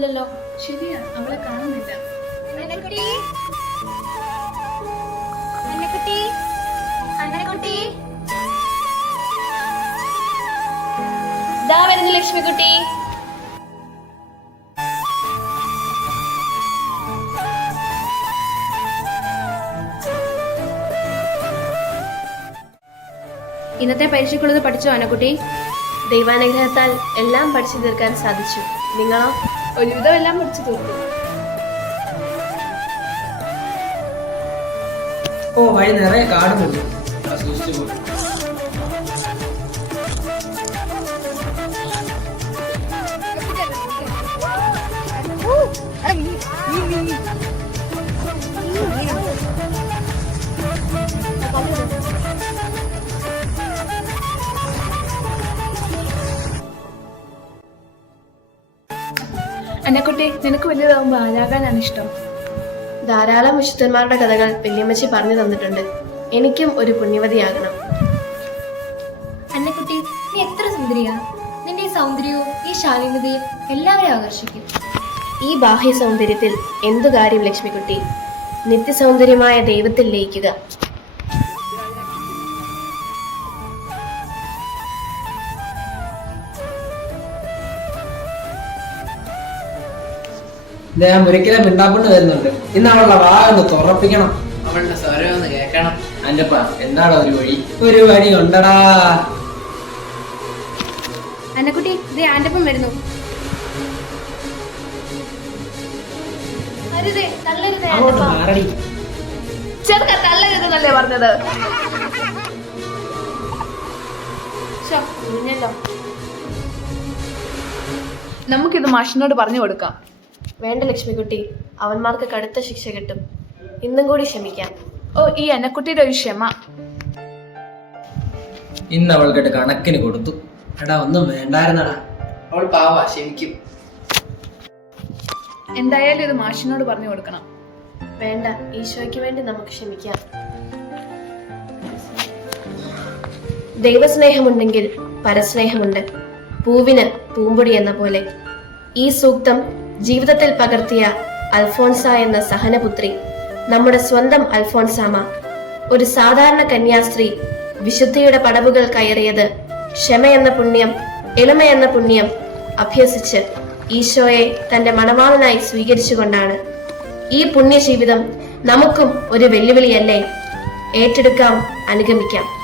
കാണുന്നില്ലല്ലോ. ശരിയാ, അവളെ കാണുന്നില്ല. അന്നക്കുട്ടി, അന്നക്കുട്ടി, അന്നക്കുട്ടി. ദാ വരുന്നു ലക്ഷ്മിക്കുട്ടി. ഇന്നത്തെ പരീക്ഷയ്ക്കുള്ളത് പഠിച്ചോ അന്നക്കുട്ടി? ദൈവാനുഗ്രഹത്താൽ എല്ലാം പഠിച്ചു തീർക്കാൻ സാധിച്ചു. നിങ്ങളോ? ഒരുവിധം എല്ലാം പഠിച്ചു തീർത്തു. ഓ, വഴി നിറയെ കാടുമുണ്ട്. സൂക്ഷിച്ചു പോകും. അന്നക്കുട്ടി, നിനക്ക് വലിയതാവുമ്പോ ആരാകാനാണ് ഇഷ്ടം? ധാരാളം വിശുദ്ധന്മാരുടെ കഥകൾ വല്യമ്മച്ചി പറഞ്ഞു തന്നിട്ടുണ്ട്. എനിക്കും ഒരു പുണ്യവതിയാകണം. അന്നക്കുട്ടി, നീ എത്ര സുന്ദരിയാ! നിന്റെ ഈ സൗന്ദര്യവും ഈ ശാലീനതയും എല്ലാവരെയും ആകർഷിക്കും. ഈ ബാഹ്യ സൗന്ദര്യത്തിൽ എന്തു കാര്യം ലക്ഷ്മിക്കുട്ടി? നിത്യസൗന്ദര്യമായ ദൈവത്തിൽ ലയിക്കുക. ഞാൻ ഒരിക്കലും മിണ്ടാപ്പെട്ട് വരുന്നുണ്ട്. ഇന്ന് അവളുടെ വാ ഒന്ന് തുറപ്പിക്കണം. അവളുടെ സ്വരം ഒന്ന് കേൾക്കണം. അന്റപ്പ, എന്താണ് ഒരു വഴി? ഒരു വഴി ഉണ്ടടാ. അന്നക്കുട്ടി, ദേ ആന്റപ്പം വരുന്നു. അരുതേ, തള്ളരുതേ അങ്ങോട്ട് ആന്റപ്പ. മാറടി. ചെറുക്ക തള്ളരുതെന്നല്ലേ പറഞ്ഞത്? കുഞ്ഞല്ലോ, നമുക്കിത് മാഷിനോട് പറഞ്ഞു കൊടുക്കാം. വേണ്ട ലക്ഷ്മിക്കുട്ടി, അവന്മാർക്ക് കടുത്ത ശിക്ഷ കിട്ടും. ഇന്നും കൂടി ക്ഷമിക്കാം. ഓ, ഈ അന്നക്കുട്ടിയുടെ ഒരു ക്ഷമ. ഇന്ന് അവൾക്കിട്ട് കണക്കിന് കൊടുത്തു. എടാ, ഒന്നും വേണ്ടായിരുന്നടാ. അവൾ പാവാ, ക്ഷമിക്കും. എന്തായാലും ഇത് മാഷിനോട് പറഞ്ഞു കൊടുക്കണം. വേണ്ട, ഈശോയ്ക്ക് വേണ്ടി നമുക്ക് ക്ഷമിക്കാം. ദൈവസ്നേഹമുണ്ടെങ്കിൽ പരസ്നേഹമുണ്ട്. പൂവിന് പൂമ്പൊടി എന്ന പോലെ. ഈ സൂക്തം ജീവിതത്തിൽ പകർത്തിയ അൽഫോൺസ എന്ന സഹനപുത്രി, നമ്മുടെ സ്വന്തം അൽഫോൺസാമ, ഒരു സാധാരണ കന്യാസ്ത്രീ, വിശുദ്ധിയുടെ പടവുകൾ കയറിയത് ക്ഷമയെന്ന പുണ്യം, എളിമയെന്ന പുണ്യം അഭ്യസിച്ച് ഈശോയെ തന്റെ മണവാളനായി സ്വീകരിച്ചുകൊണ്ടാണ്. ഈ പുണ്യജീവിതം നമുക്കും ഒരു വെല്ലുവിളിയല്ലേ? ഏറ്റെടുക്കാം, അനുഗമിക്കാം.